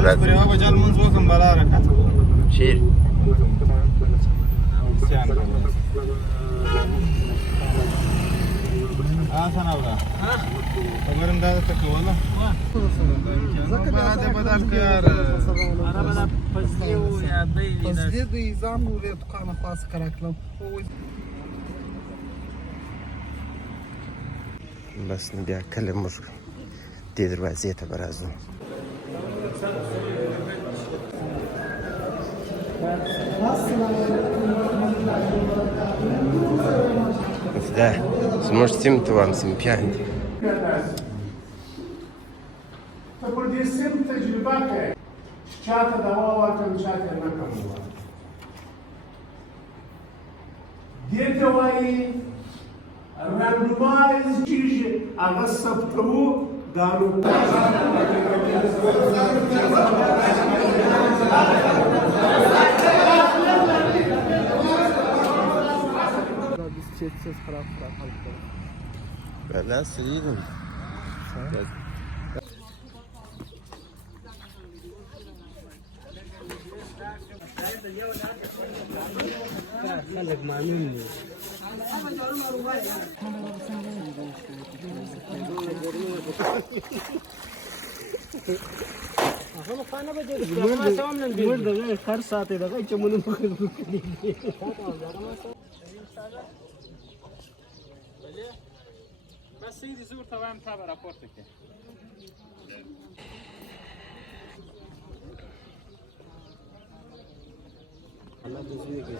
ورځ پرېوه بجه لمونځ وکړم بلاره که چیرې حسن ابله خبرم دا درته کوله بعد بدل که یار فضلی دی ځان ورې دوکانه خلاصه کړه کړم بس نو بیا کله موږ دې دروازې ته به راځو دا زموږ سیم ته وایم سیمپیان دي ته پر دې سیم تجربه کوې چاته دوا ورکړم چاته نه کړم دې ته وایي رانډومایز کېږي هغه ثبتوو دا لا سيدي خلق معنون دي هغه خانه به دې سم نن دي ورته خر ساتي دغه چې مونږ مخکې بس سیدی زور ته وایم تا به راپورته کې الله دې زوی کې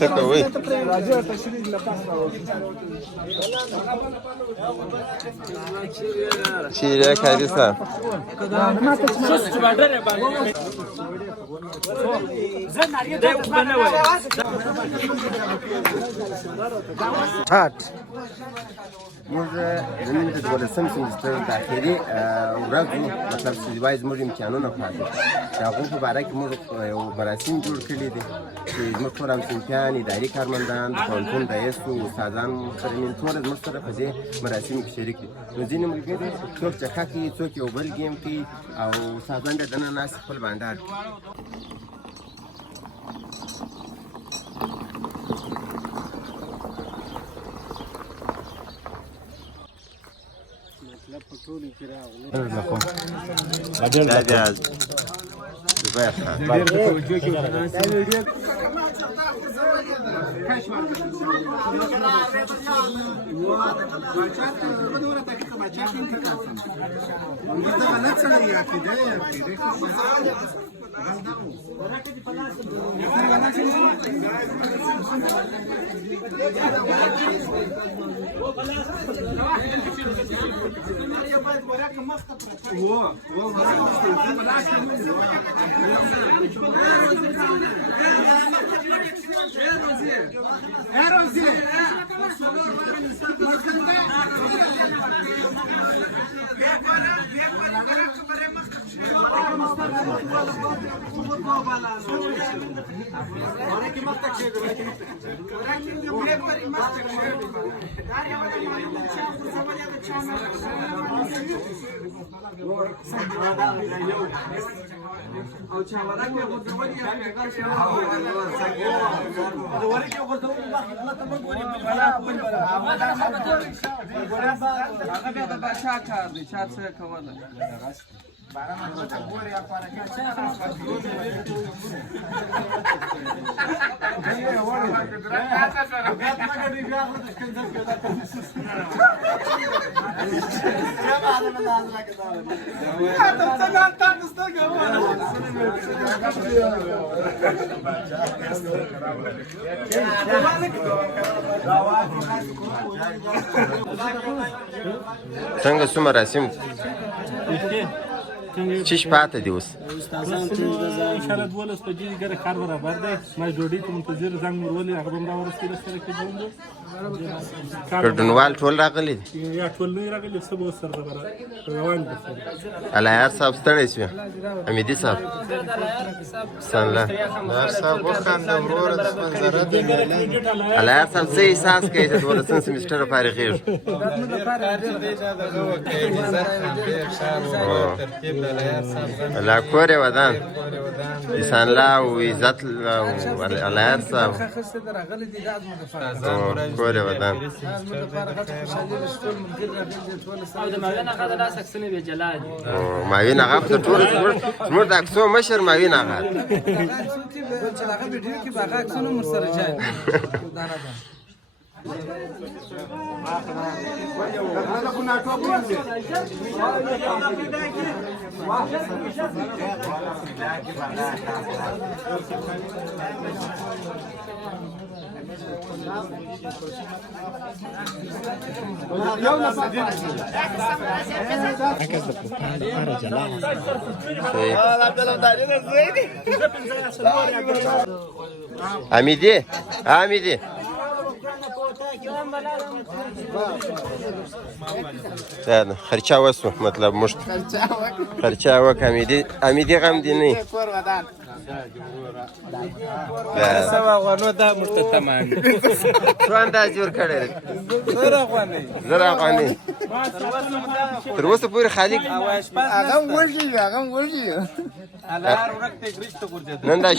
سكوي راجع تشريد لباس شيرة كارثة هات موږ نن د 12 سمستر د اخري ورځو مطلب چې وایي زموږ امتحانونه پاتې د هغو په باره کې موږ یو مراسم جوړ کړي دي چې زموږ ټول همصنفیان اداري کارمندان د پوهنتون رئیس و استادان محترمین ټول زموږ سره په دې مراسمو کې شریک دي نو ځینې ملګري څوک چکه کوي څوک یو بل ګیم کوي او استادان د دننه ناست خپل بانډار Vamos څنګه څو مراسم چی پاته دی اوس ان شاء الله 12 بجې ګره کار برابر دی ما ډوډۍ ته منتظر زنګ مرولې هغه به راورسېده سره کې دوم ګډونوال ټول راغلي دي یا ټول نه راغلي سبا سره روان دي الایار صاحب ستړی شو امیدي صاحب سلام نار صاحب وخانده ورور د منظره دی الایار صاحب څه احساس کوي چې 12 سمستر فارغېږي لا کور ودان انسان لا او عزت الایار صاحب کور ودان ماوین هغه د ټول زموږ د اکسو مشر ماوین هغه امیدی امیدی خرچه وسو مطلب مشت خرچه وک امیدی غم دی نه سوا غونو دا مستتمان څو انداز جوړ کړی زره غواني تر اوسه پورې خالق هغه وږي الار ورکته ګریشته ګرځي نن دا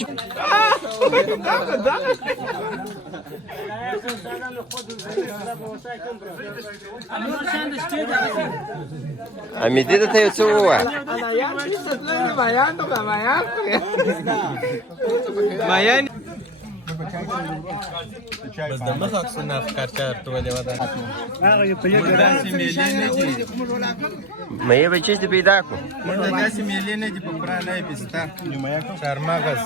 امیدی ته یو څه ووایه مایان بس د مخ اکسونه افکار چار ټولې ودان داسې میلې نه دي مې به چې پیدا کو موږ داسې میلې نه دي په پرانه پستا چارمغز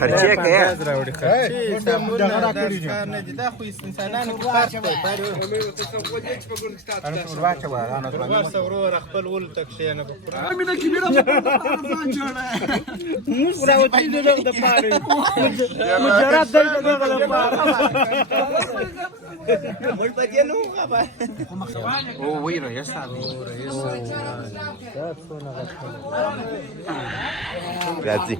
خرچه کوي راوړي خرچه سمونه دا کار نه دي دا خو انسانانو کار کوي انا ورواچه وانا ورسه ورور خپل ول تکشي نه په پرانه مې د کبیره په ځان جوړه موږ راوتی دغه د پاره مجرد دغه د پاره مول پدې نو خبر او وی رئیس صاحب راځي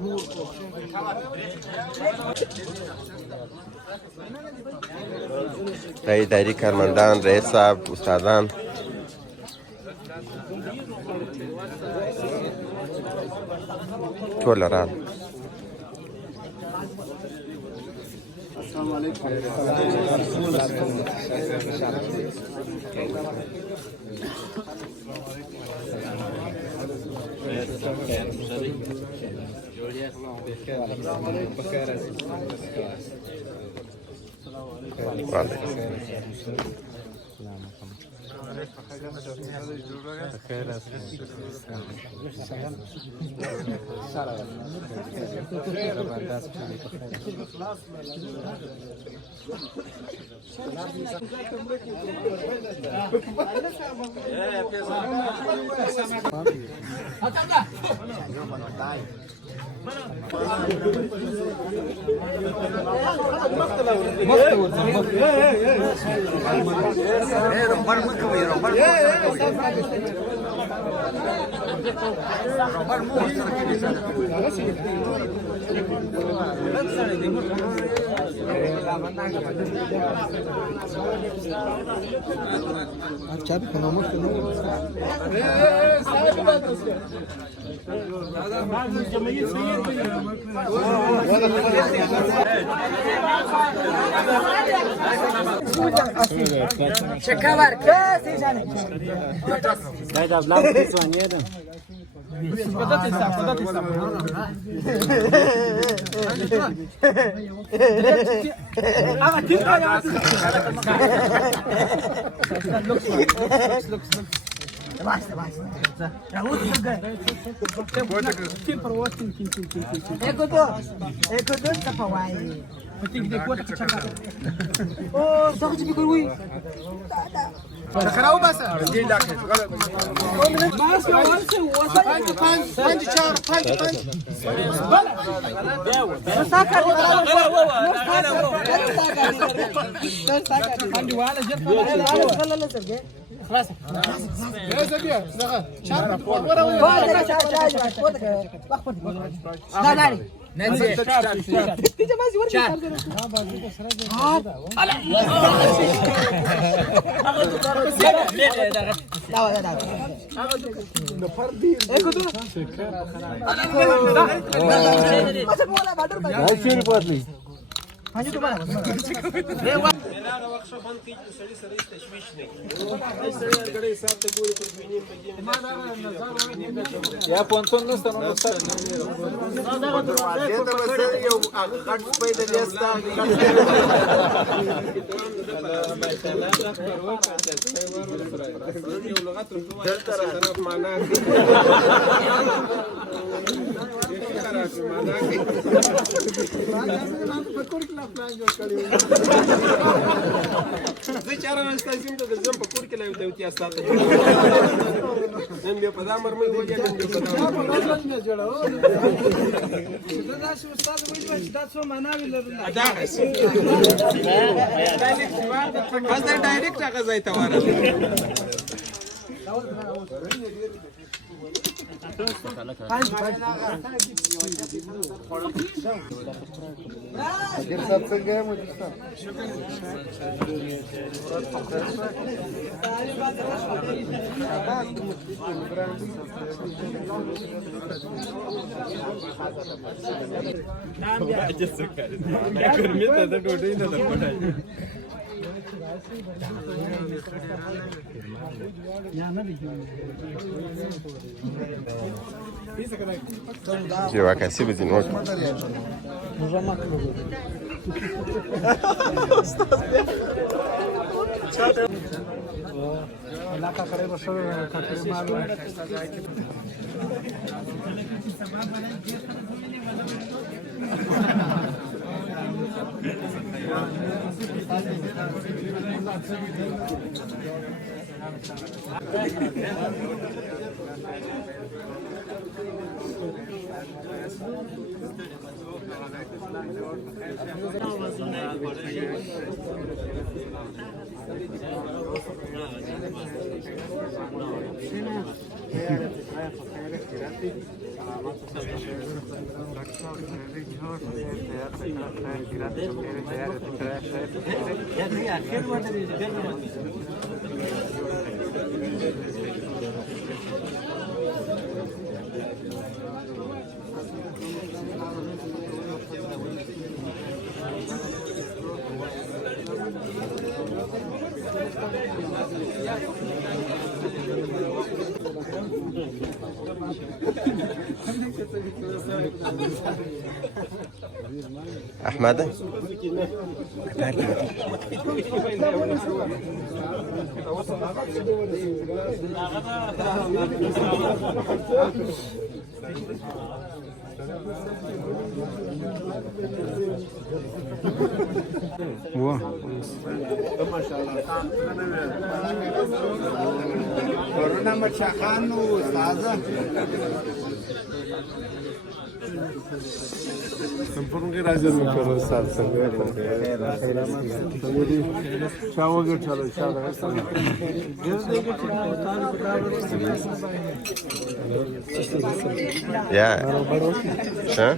اداري کارمندان رئیس صاحب استادان ټول راغلي السلام علیکم अच्छा भी खनामत करना شكاور كاسي جاني Dai da blanc pe soaniere. या पंचन नसतं ना डायरेक्ट टाका जायता वारा Ceva ca să vezi în ochi. أحمد کرونا مشخان و استاذه संपूर्ण राज्य में करो साल संगे शाम के चलो शाम Ja. Schö?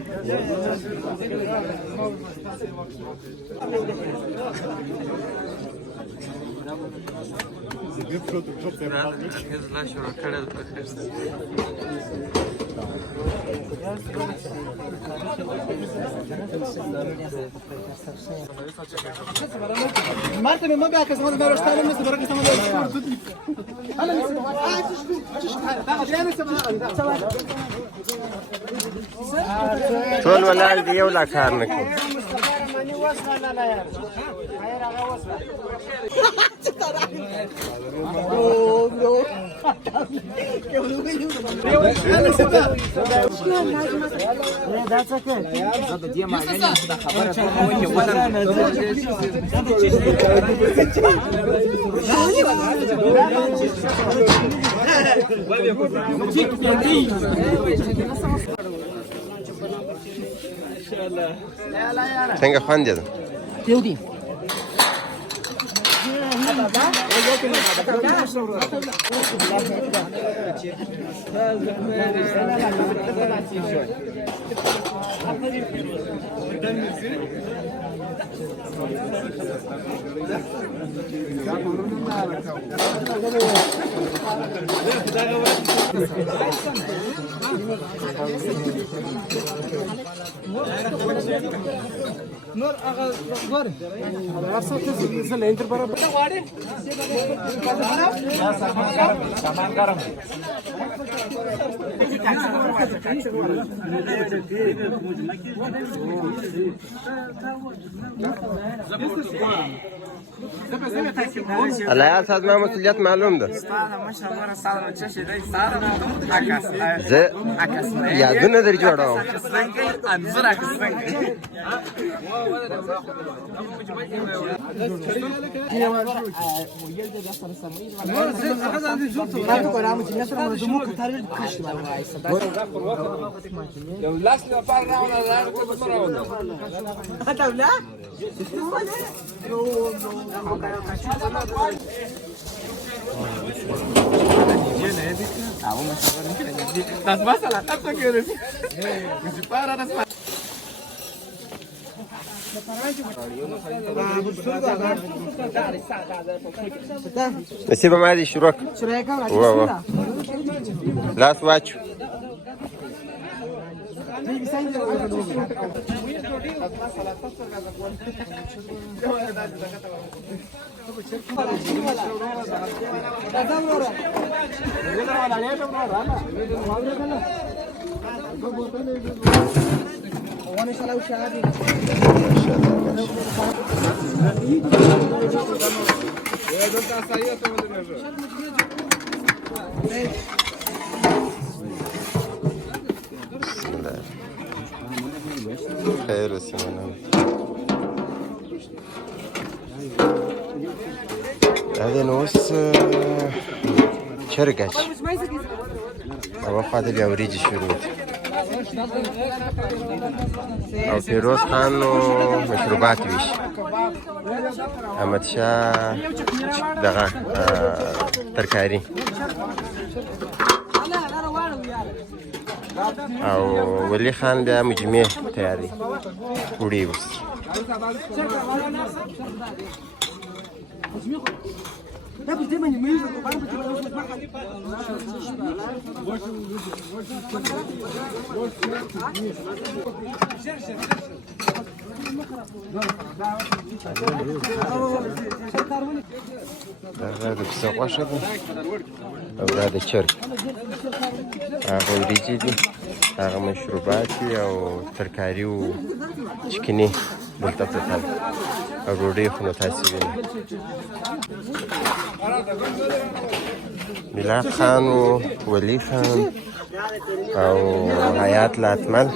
Marta, ما بيعكس ما بيروح تاني مثل بركة ما ټول ولاړ دی یو لا کار نه کوي څنګه خوند دی تودي نور اغا غور ارسل تنزل انت برا غواړي سامان ګرم العیال صاحب ما مسؤلیت معلوم ده زه یادونه در جوړوم Das Wasser la tappa che si para das نسيبه ما عادي شروك واو لا سواتش خير وسلام هذا نوس شرقش او خاطر بیا وریجې شروع او فیروز خان نو مشروبات ویش احمد شاه دغه ترکاري او ولی خان بیا مجمع تیاری وړي وس ده مش دايما يميز دا د پسه غوښه ده او دا د چرګ هغه وریجې دي هغه مشروبات دي او ترکاري او چکني دلته پرته ده او ډوډۍ خو نو تاسې وینئ میلاد خان و ولی خان او حیات لاتمن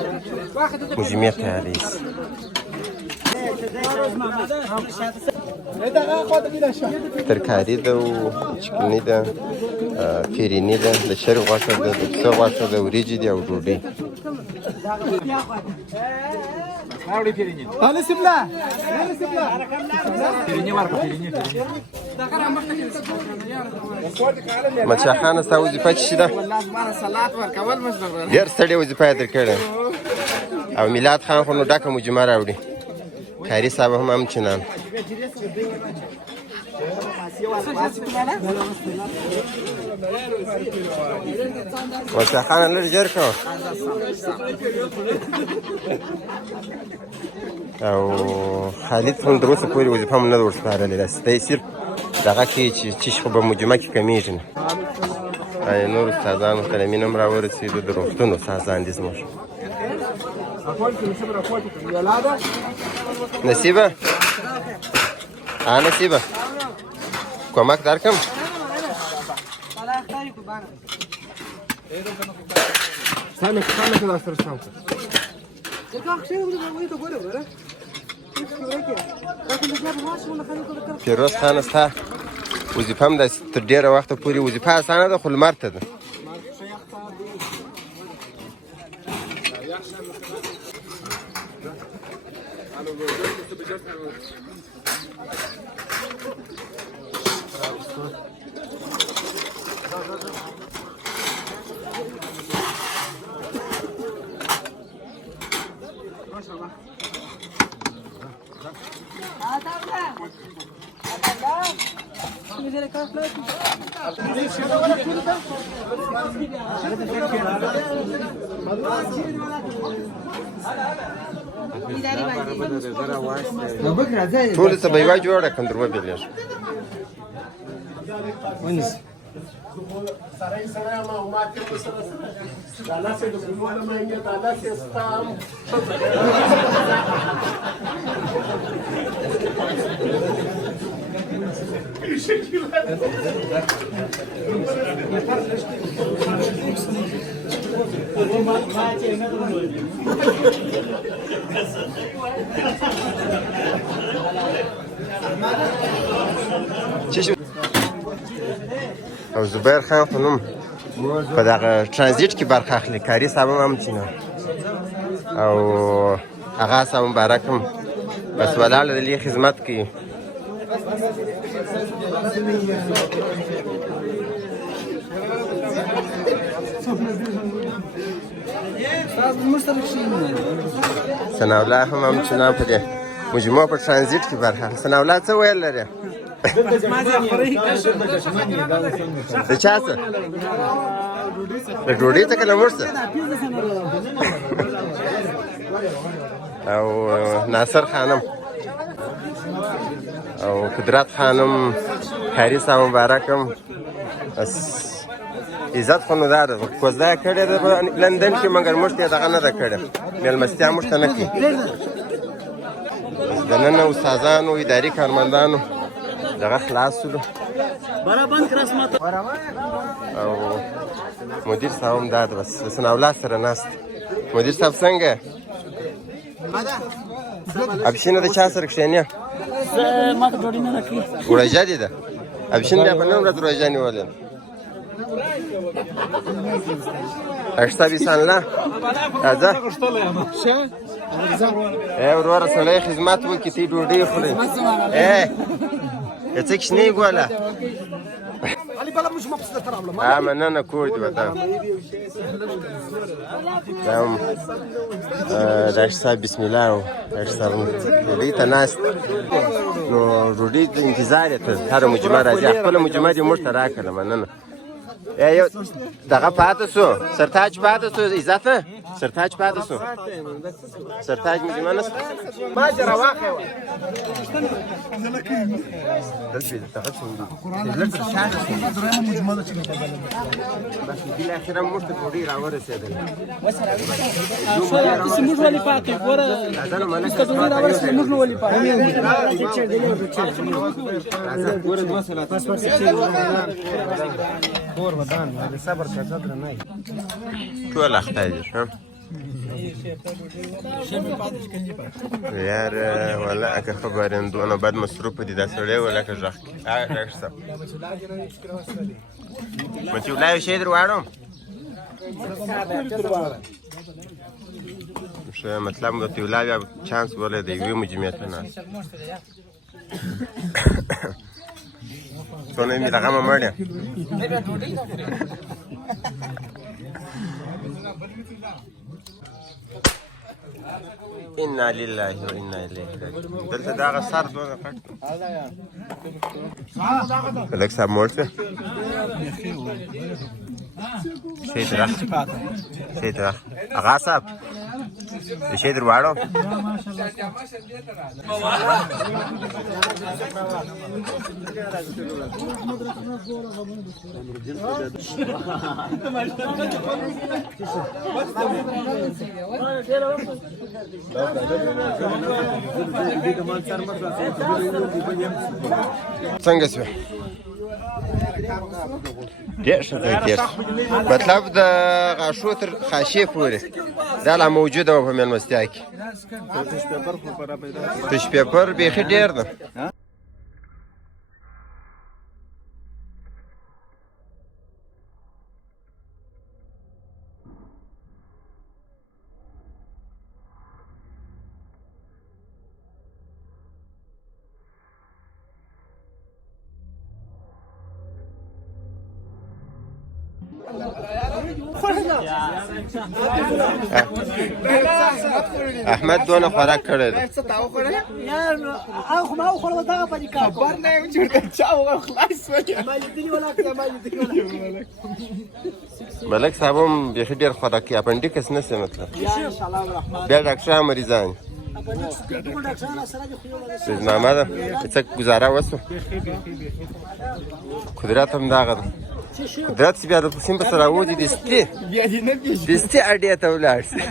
مجمع تیاریست ترکاري ده او چکني ده فریني ده د چرګ غوښه ده د پسه غوښه ده وریجې دي او ډوډۍ احمدشاه خان ستا وظیفه څه ده؟ ډېر ستړې وظیفه یې درکړې او میلاد خان خو نو ډکه مجمه راوړي خیري صاحب هم همچنان احمدشاه خان لږ ژر کوه او خالد هم تر اوسه پورې وظیفه هم نه ده ورسپارلې داسې ته یې صرف دغه کې چې خو به مجمه کې کمیږي نه نور استادانو قلمین هم راورسېدو د روغتون استادان دي زموږ نصیبه نصیبه کمک درکم فیروز خان ستا وظیفه هم داسې تر ډېره وخته پورې وظیفه اسانه ده خو لمر ته ده ټولې ته به یوه جوړه کړم در وبېلېږم سړی ما او ما تېر سره د الله سې د ګلوانه مانګې د الله سې ستام او زبیر خان خو نوم په دغه ترانزیټ کې برخه اخلي کاري صاحب هم همچنان او هغه صاحب مبارک هم بس ولاړ د لې خدمت کوي ثناءالله هم همچنان په دې مجموعه په ترانزیټ کې برخه اخلي ثناءالله څه ویل لري د چا څه د ډوډۍ څخه له موږ څه او ناصر خانم او قدرت خانم خیري صاحب مبارکم عزت خو نو دا ده کوزده یې کړې ده په لندن کې مګر موږ ته یې دغه نه ده کړې مېلمستیا موږ ته نه کوي دننه استادانو اداري کارمندانو دغه خلاص شولو او مدیر صاحب هم دا ده بس د ثناءالله سره ناست مدیر صاحب څنګه ابشینه د چا سره کښېنې ما ته ډوډۍ نه راکوي روژه دې ده ابشین بیا په نن ورځ روژه نیولې اشته بیسانله راځه وروره سړی خدمت وکړي ته یې ډوډۍ خورې څه کښېنې ګوله مننه کور دې وطن دا هم راشد صاحب بسم الله و راشد صاحب ډوډۍ ته ناست نو ډوډۍ ته انتظار یې ته هره مجمه راځي خپله مجمه دې موږ ته راکړه مننه یو دغه پاتې سو سرتاج پاتې سو عزت سرتاج پاتې سو سرتاج مجمه نسته ما جره واخې وه بالاخره موږ ته ډوډۍ راورسېدله موږ ولې پاتې ګوره که ډوډۍ راورسېده موږ نه ولې پاتې کور ودان د صبر کچا درنه ټول اخته دي ښه یار والله که خبرم دونه بد مصروف دي دا سړی ولا که ژغ ښه مچ ولای شي در واړم ښه مطلب مو ته ولای چانس ولې دی وی مجمعیت نه څونه می دغه مړه انا لله وانا اليه راجعون دلته دا سر دونه پټ لکه صاحب مرته سیدرا اغا صاحب شي در واړو څنګه شو ډېر ښه ځای تېر مطلب د غاښو تر خاشې پورې دا لا موجوده وه په مېلمستیا کې تش پیپر بیخي ډېر ده احمد دونه خوراک کړی دی ملک صاحب هم بیخي ډېر خوراک کوي اپنډیکس نه شي مطلب بیا ډاکټران مریضان روزنامه ده څه ګزاره وسو قدرت هم دغه ده قدرت چې بیا د پسین پسې راوځي دستي اډې ته ولاړ شي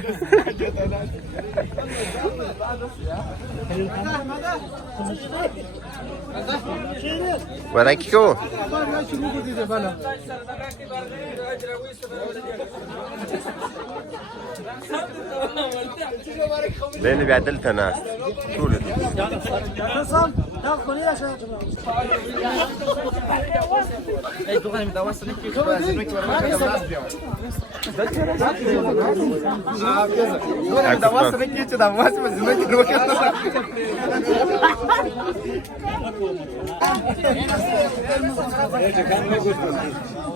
وراکي کوو دی نو بیا دلته ناست ټولو دي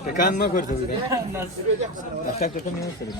Tekan mı gördü bir de? Aşağı tekan mı gördü?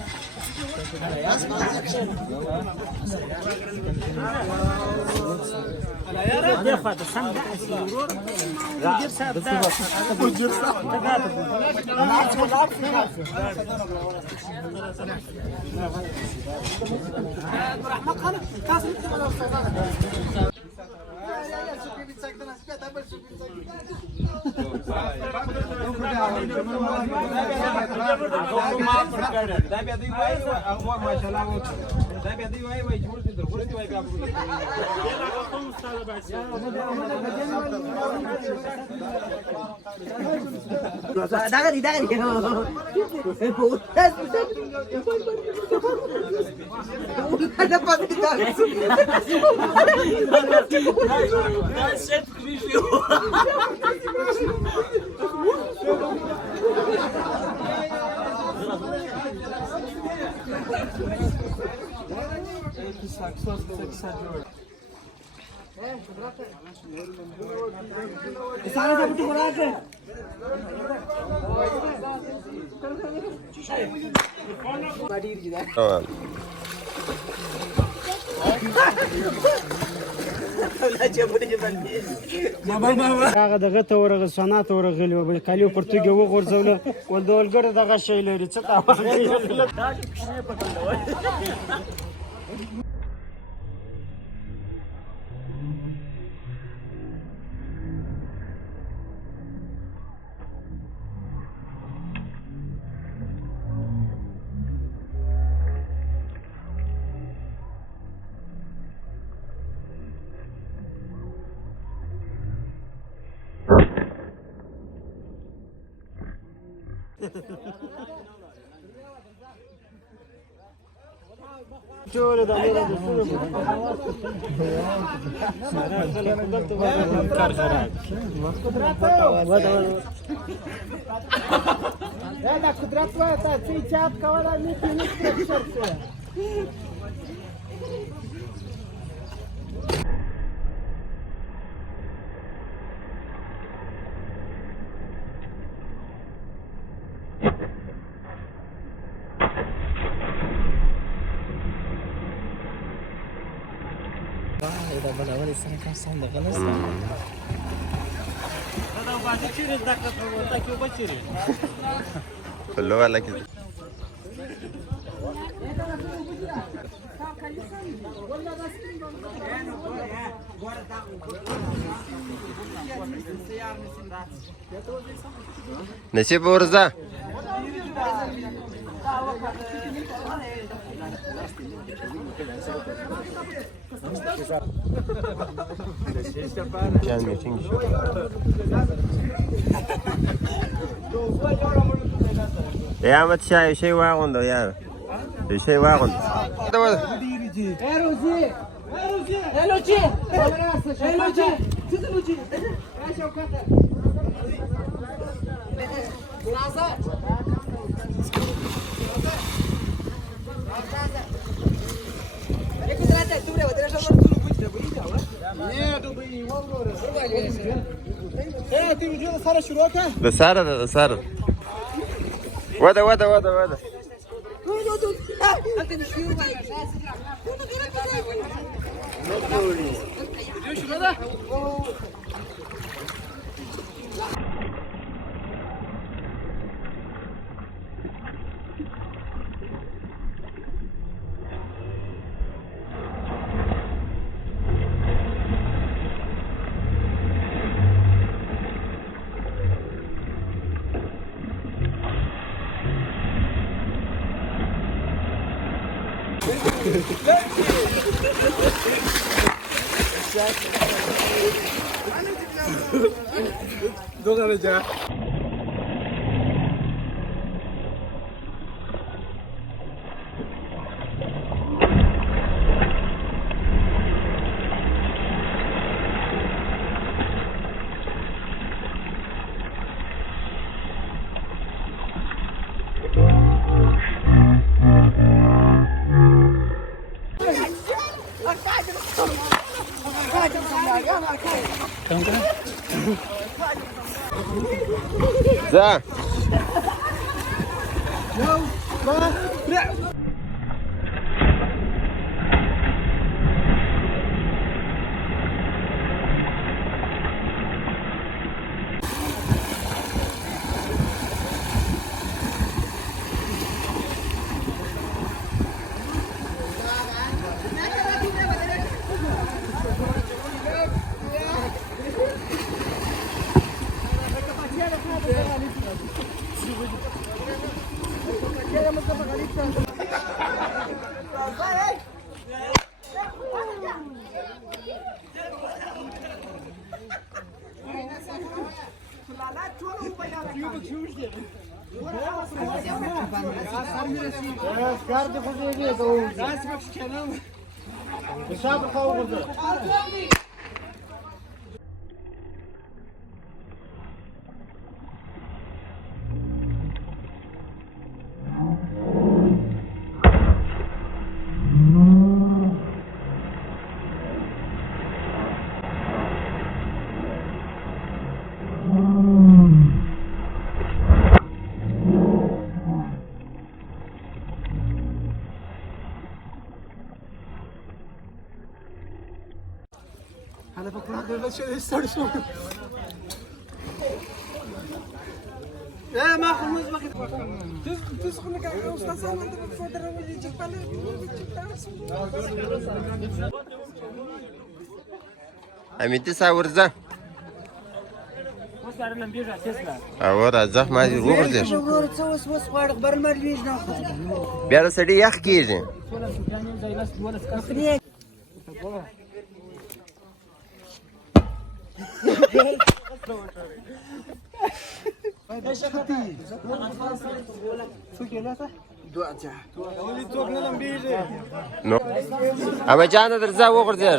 هغه دغه ته ورغه سنا ته ورغلی و کالیو پرتګي و غورځول ول د ولګر دغه شی لري څه تا ټول د امیر د سره کار خراب دا قدرت وای ته چې چاپ کولای نه کینې شرط دا بلاول سره کوم څنګه غلسته دا باندې چیرې زکات ورته کې وبچری كله ولا كده نسيب ورزة كان ميتينج شو يا مت شيء واغن ده يا شيء واغن ده سارة وده دوغانه جا ذا انا فكرت شو يسترسل ما اخذ مزبك تسخن لك استاذ انت بتفضل اللي يجيك اميتي ساورزا اور ازخ ما دي وګرځي بیا د سړي یخ کیږي نو اما جان درځه وګرځه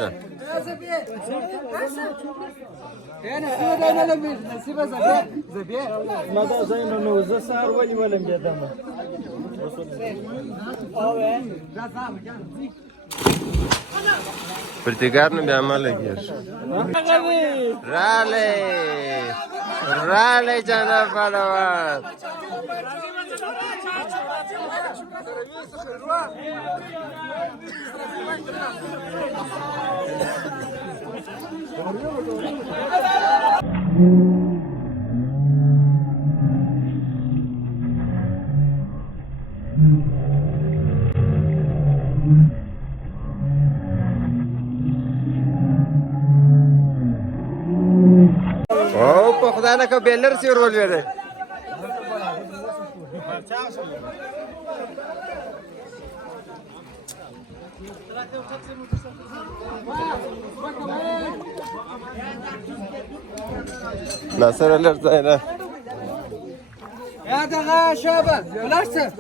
ما دا ځای نو زه سهار ولې ولم بېدمه پرتګار نه بیا ما لګیږي راله جانا پهلوان او په خدای نه که بیلر سی ورول ویده ناصر الر ځای نه يا دغا شابه ولاسه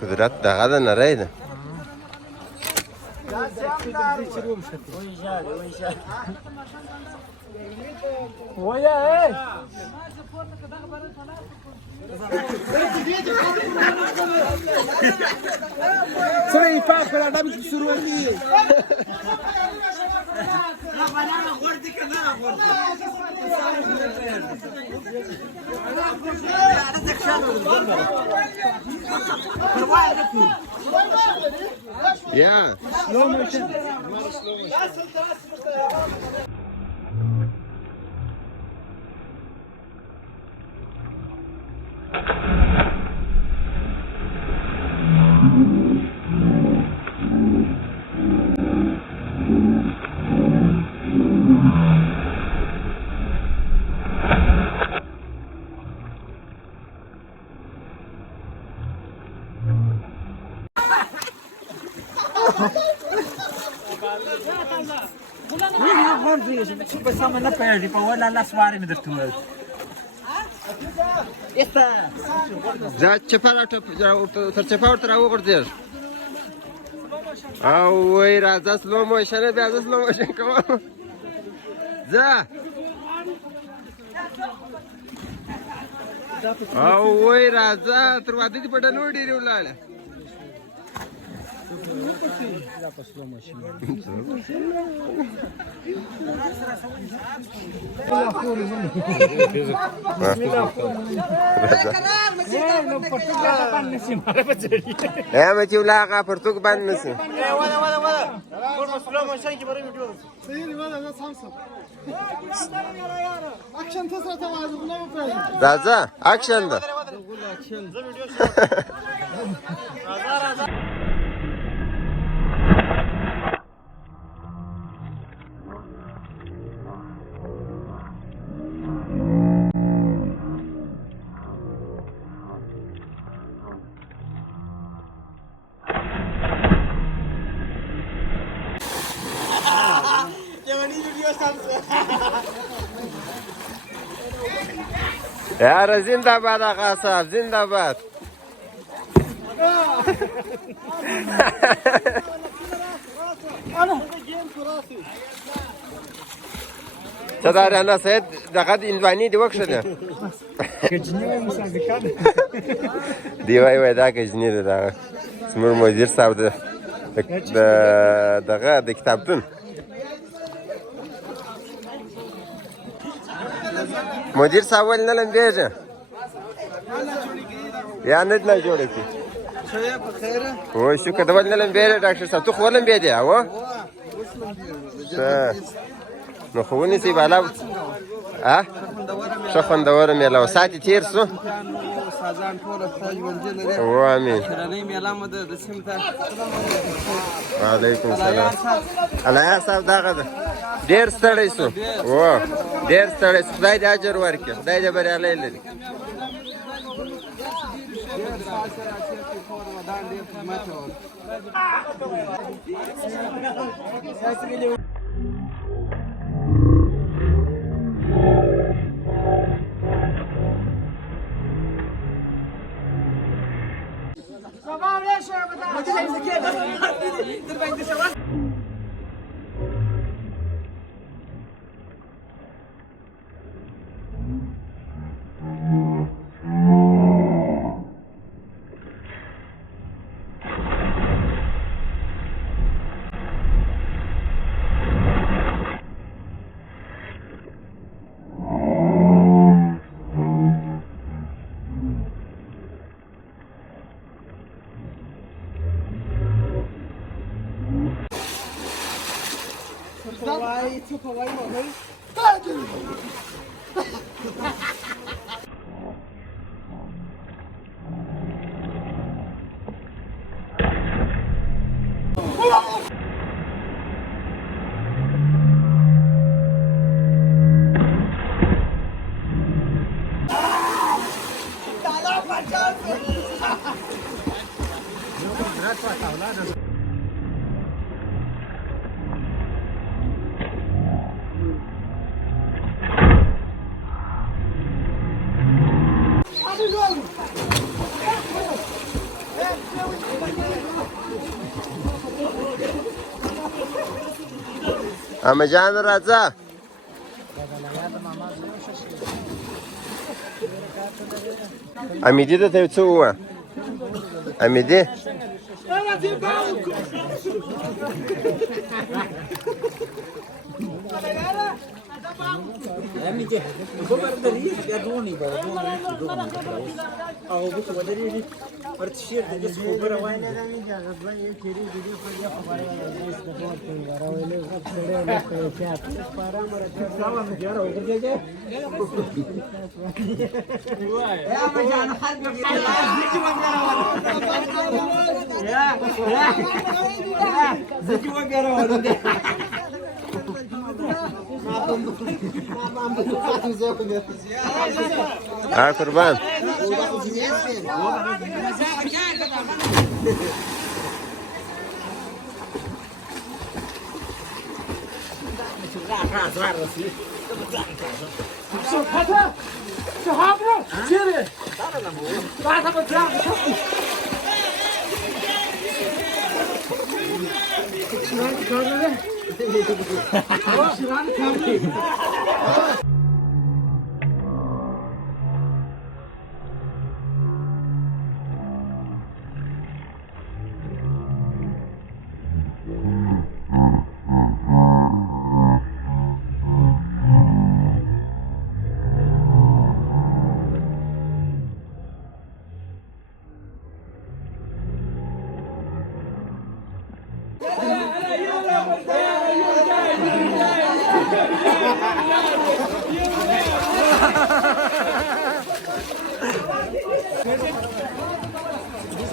قدرت دغه ده نری ده Yeah. Slow motion. Bersama nak kaya di bawah lalas wari mi tertulis. ځه چپه تر چپه ورته راوغورځېږ او وایي راځه سلو موشن بیا زه سلو موشن کوم ځه او وایي راځه تر واده دې په ډلو ډېرې ولاړه مچې ولاغه پرتوګ باندې نسي راځه اکشن ده یاره زنده باد آقا صاحب زنده باد چه داره انا سید دقیق اندوانی دی وکشده دی وای دا کجنی دی دا سمور مدیر صاحب دقیق دی کتابتون مدیر صاحب ول نه لنبیږي یا نه نه جوړه کی شويه په خیره وای شو کده ول نه لنبیږي ډاکټر صاحب ته خو لنبیږي او نو خو ونی سی بالا ښه خوندوره میله وه. ساعت یې تېر سو. سازان ټول ستا ژوندي لري. امین. شرنۍ میله مو ده د سیمې ته. وعلیکم السلام. الهیار صاحب دغه ده. ډېر ستړی سو. ډېر ستړی سو. خدای دې اجر ورکړي. خدای دې بریالی لري. اما جان راځه. امیدي ته څه ووایه؟ امیدي قربان.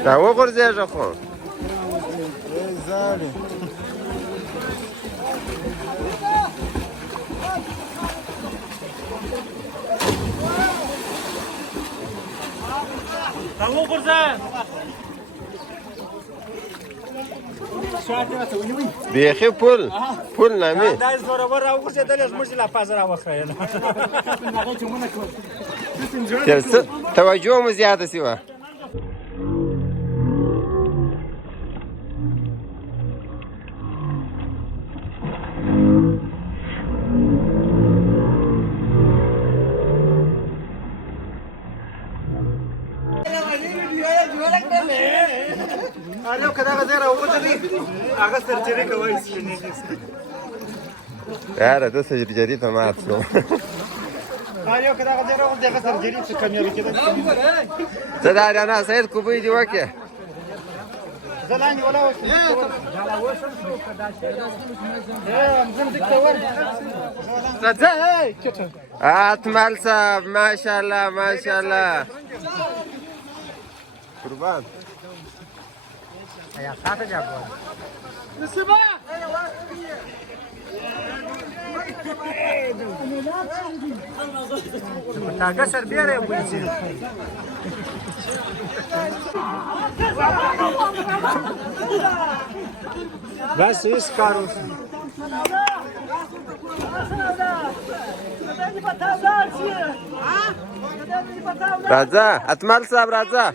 دا وغورځېږه خو بیخي پول نامې دا زورور راوغورځېدلې زموږ لا پازه راوخیله توجه مو زیاته شوه. یاره د سرجري ته مات شوم. څه دا رانه سید کوبۍ دې وکړې زلاني ولا وش اتمل صاحب ماشاءالله ماشاءالله قربان يا خاطر يا ابو تاګه سر بیا ری وځي بس اس کارو راځه اتمل صاحب راځه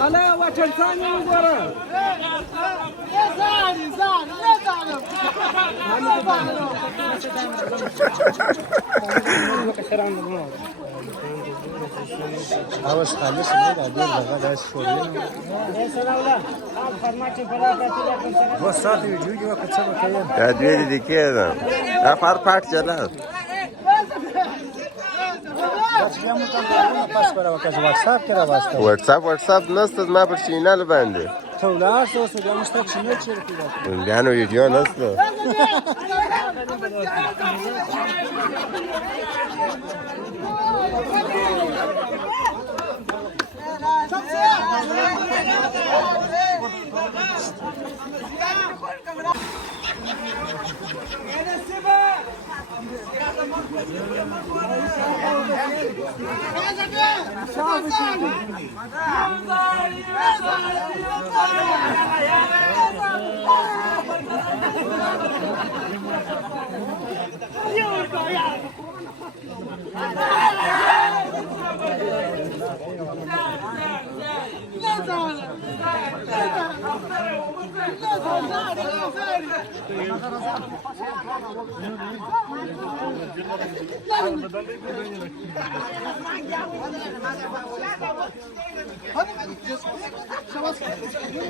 انا وطن ثاني وزاره اوس خالص نه دا ډیر دغه داس شوړي بس ساعت ویډیو کې وخت څه کوي دا دوی دي کېده دا فار پټ چلا واتساپ نسته ما پر چینل باندې ټولار څه څه مشته چینل چیرته بیا نو ویډیو نسته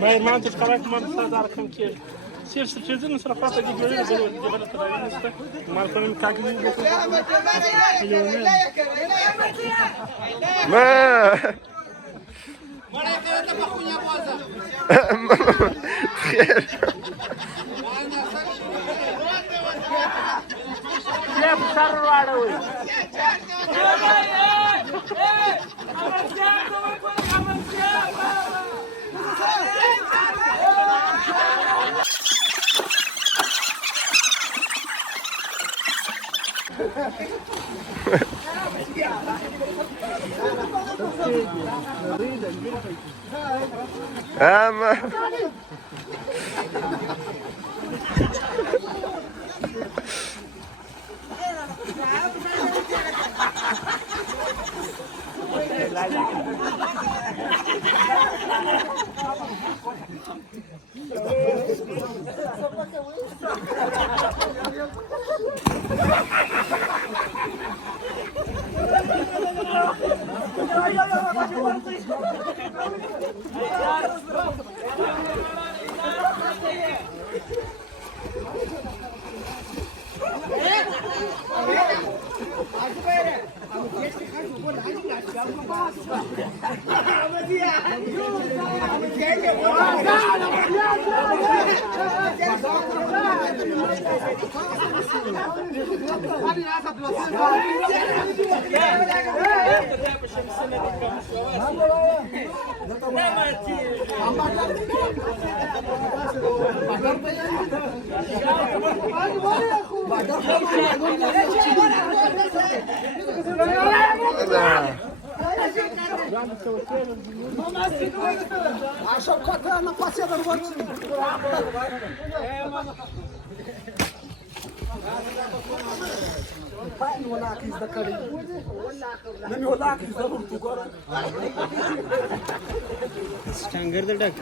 باید ما انت خلاص ما صدر كم كيل سير سير صرفات دي جوي جبل التراويح نسته ما كنا كاكي ما خير يا بشر واړوي ama څنګه دې ډک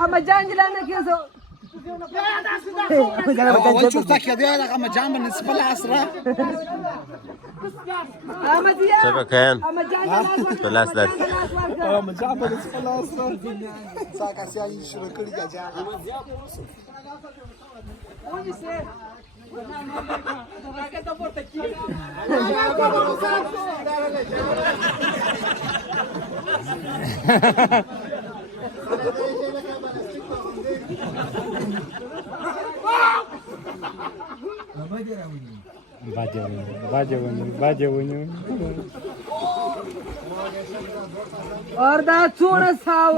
اما جان جلانا كيسو اول شو تاكي دي اما جان بالنسبه للعصره شبك كان بلاس ده اما جان بالنسبه للعصره ساكا سي شو كل جا باجونی और दा चोर साव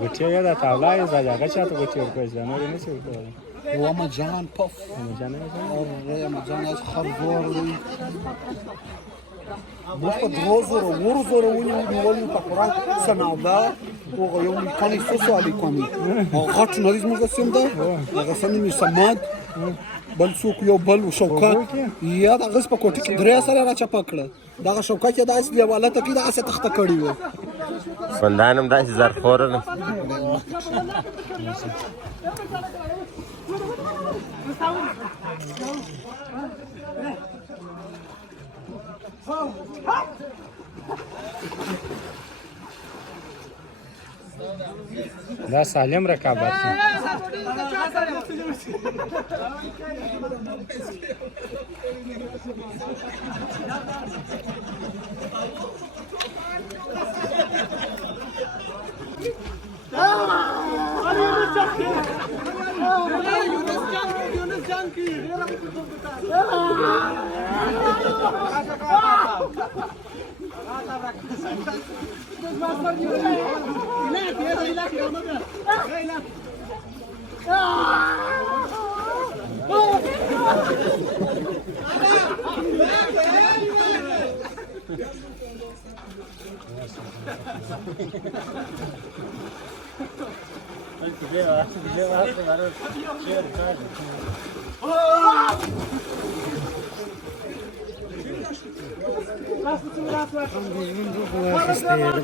بچه دا تاولای زاجا چاته بچه ورکوي نور نه شي ورکوي هو اما جان بوف اما جان اور اما جان از خرزور بوفت روزور ورزور ونی په قران سناودا او یو کانی سوسالي کومي او غټ نریز موږ سم ده هغه سمي می سماد بل څوک یو بل شوکات یا د غس په کوټه کې دریا سره را چپا کړه دا شوکات یا د اصلي حواله ته کې د اسه تخته کړی و فندانم داسې زرخور نه دا سالم رقابت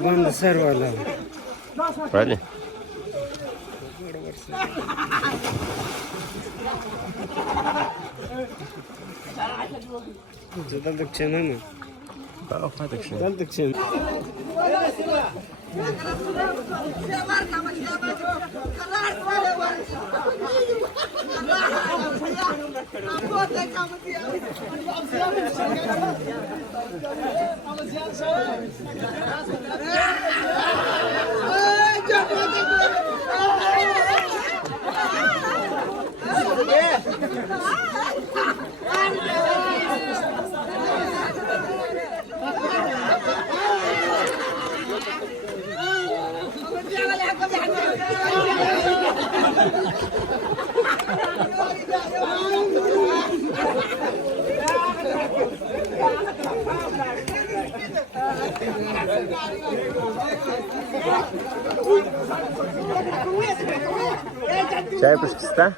بند سر والا ولی دلته چنه نه دلته چنه چای پشکسته؟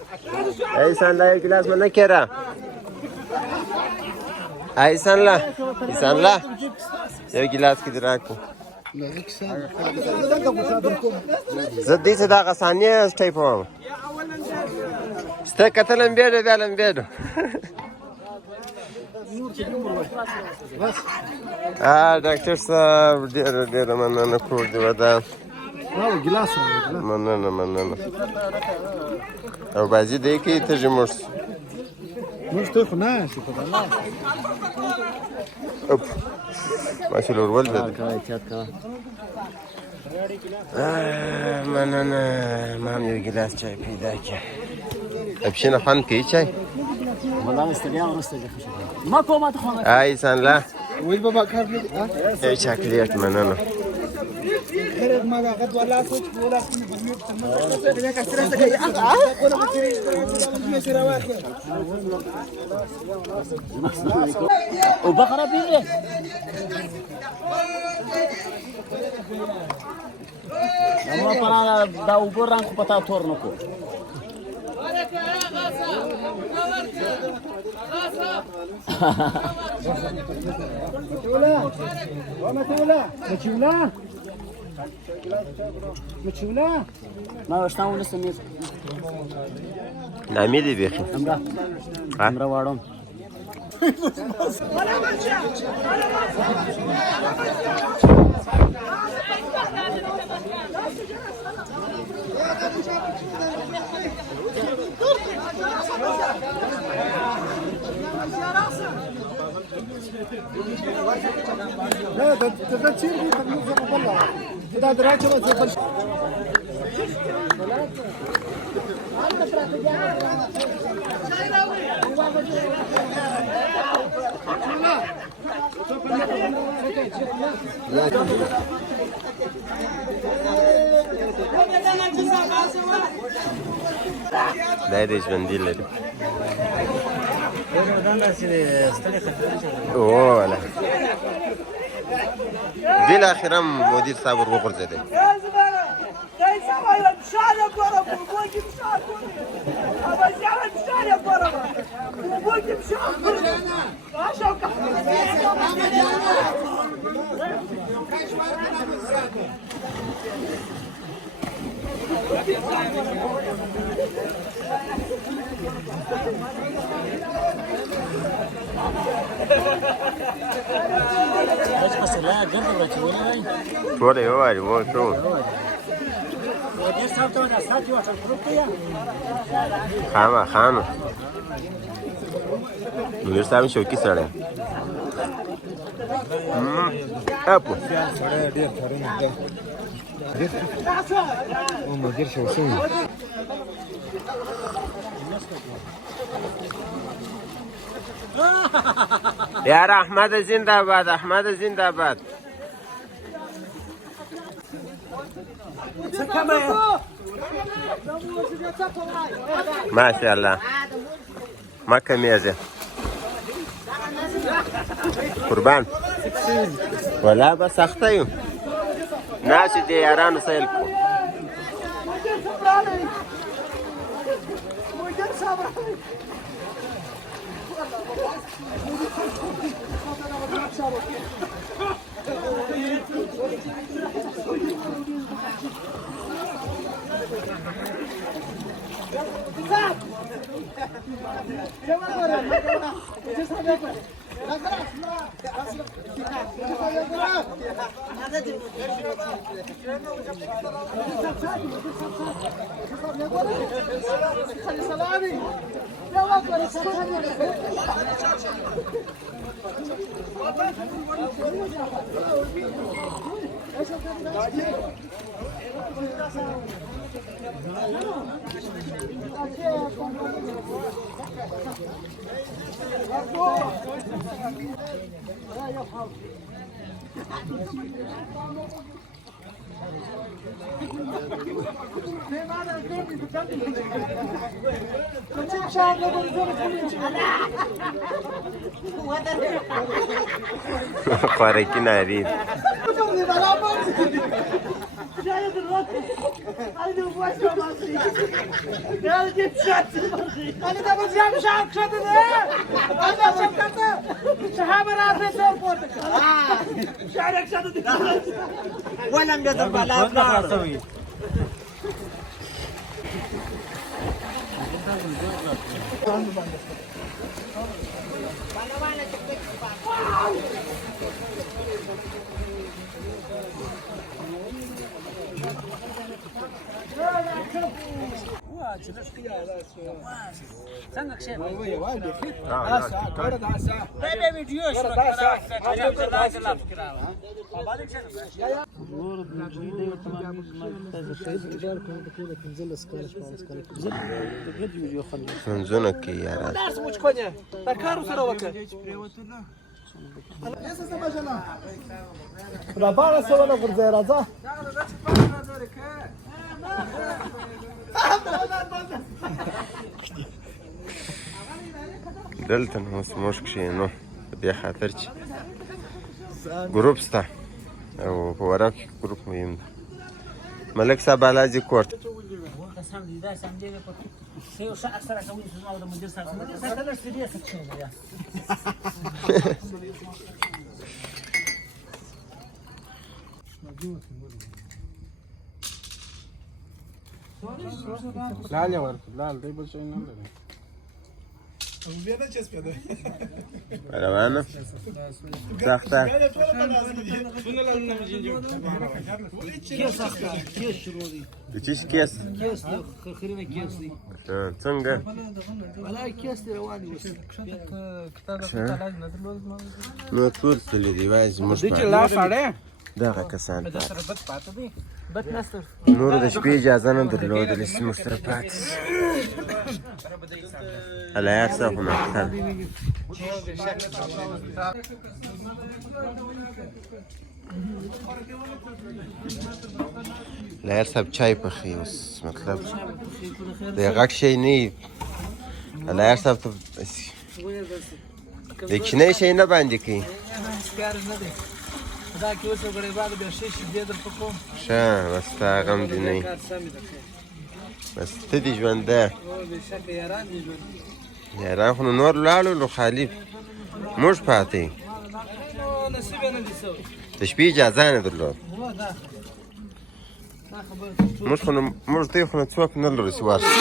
ایسان لا یک گلاس من نکره ایسان لا یک گلاس کی دراکو زدی څه دا غسانیه از ټایپو سته کتلم بیډو ډاکټر صاحب ډېر مننه کور دې ودان ګلاس مننه او بازی دی کې ته جمعس موږ ته خو نه شي په الله اپ ماشي لور ولد مننه ما هم یو ګلاس چای پیدا کړ ابشنه خوند کوي چای ای سان لا ویل بابا کار دې ای چاکلیټ مننه خير ما قد ولا سوت ولا وبقرة بيله ما پنا دا وګورم خو پتا تور نکو مچولا ما شتاو لسه نامې دی بیخي امرا واړم لا ده تصير دي والله ده دراجه بس دا دې ژوندي لري ولا بالاخره مدیر صاحب ورغورځېدی ټول یې ووایي مو شو خامه مدیر صاحب شوقي سړی اپو ډېر کارونه ده او مدیر شو شوی یار احمد زنده باد احمد زنده باد ماشاء الله ما کمیږي قربان ولا بس اخته یو ناس دې یارانو سیل کو خوارکی نارید ولم يضرب على أبنار منځونه کې یاره دلته نو اوس موږ کښېنو په دې خاطر چې ګروپ شته او په ورق کې ګروپ مهم ده. ملک صاحب بالاجي کور ته لال ورته لال دی بل شي نه لري روانه سخته د چی شي کیس څنګه نو ټول تللی دی وایي زموږ دغه کسان نور د شپې اجازه نه درلودلې چې موږ سره پاتې شي العیار صاحب خو ناختر العیار صاحب چای پخوي اوس مطلب د غټ شی نه وي العیار صاحب ته د کوچنی شی نه باندې کوي ښه بس ستا غم دې نه وي بس ته دې ژوندی یاران خو نو نور لاړو نو خالي موږ پاتې د شپې اجازه نه درلود موږ ته خو نو څوک نه لرو چې ورشو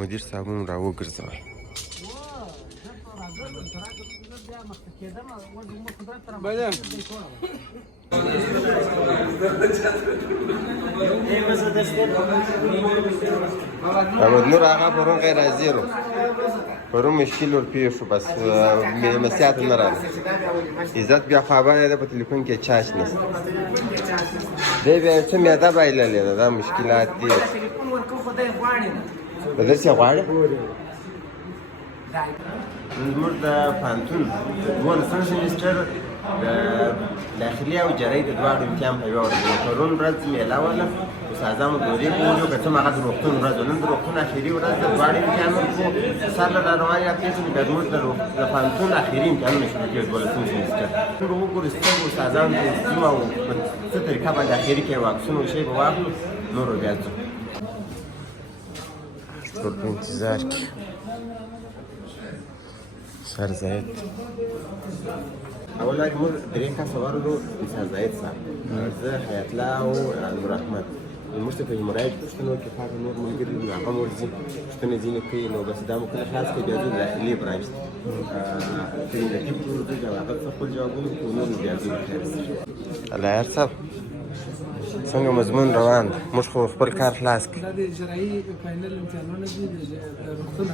مدیر صاحب هم را وګرځوئ احمد نور آقا پرون غیر حاضر و پرون مشکل ورپېښ شو بس مېلمستیا ته نه راغی عزت بیا خبره ده په تلیفون کې چارج نشته دی بیا څه معده بایللې ده دا مشکلات دي په داسې غواړې زموږ د پوهنتون 12 سمسټر د داخلي او جرۍ د دواړو امتحان په یوه ورځ پرون ورځ میله وله استادانو دورې کولو که څه هغه د روغتون ورځ و نن د روغتون اخري ورځ د دواړو امتحانونو خو سر له راروانې هفتې څخه بیا زموږ د پوهنتون اخري امتحانونه شروع کېږي 12 سمسټر موږ وګورو سترګو استادانو ته ځو او په څه طریقه باندې اخري کې واکسون او شی به واخلو نورو بیا ځو ټول په انتظار کې سر زاید اول وایي موږ درې کسه ورغلو سر زاید صاحب زه حیات الله او نور احمد موږ ته په مرایج پوښتنه وکړې پاته نور ملګري دي هغه هم ورځي پوښتنې ځینې کوي نو بس دا مو کله خلاص کړي بیا ځو داخلي برانچ ته کلینیکي ورځو هغه څه خپل جوابونه کوو نور بیا ځو العیار صاحب څنګه مضمون روان ده موږ خو خپل کار خلاص کړي دا د اجرایي فاینل امتحانونه دي د روغتون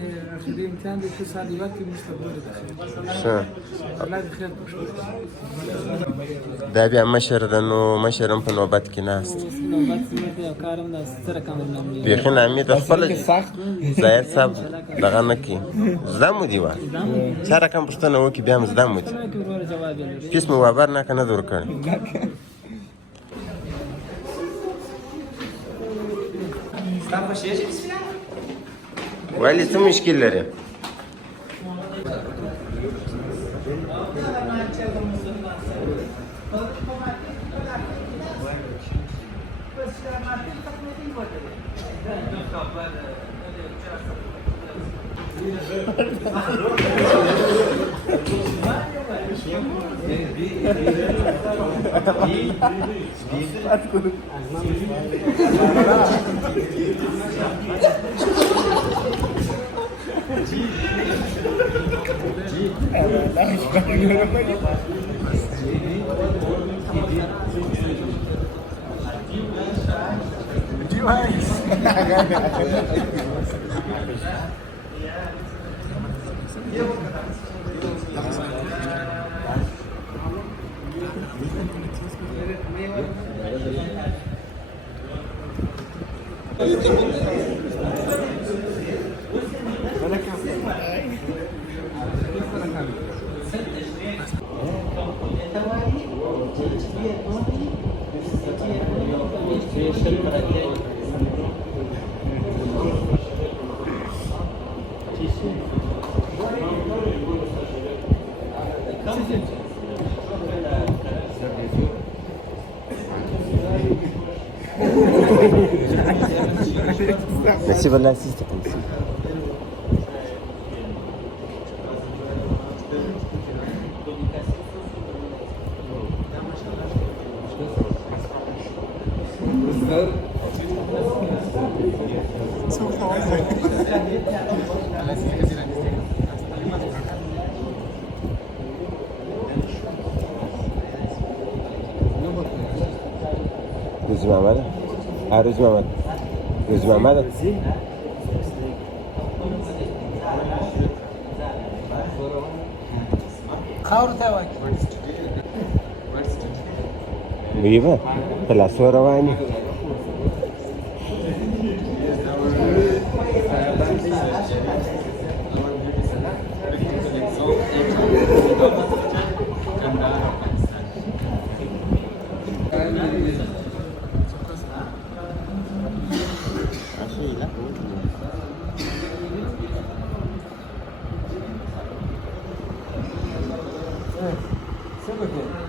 نن اخري امتحان دی ښه سال یوه کې موږ ته ګورې ده ښه الله دې خیر دا بیا مشر ده نو مشر هم په نوبت کې ناست بیخي نامي ده خپله زاید صاحب دغه نه کړي زده مو دي وه چا رقم پوښتنه وکړي بیا هم زده مو دي فیس مو وابر نه که نه ده ورکړی ولې څه مشکل لري Merci pour l'assistance. روز محمد روز محمد روز محمد خاور ته وایي ویوه په لاسو رواني څه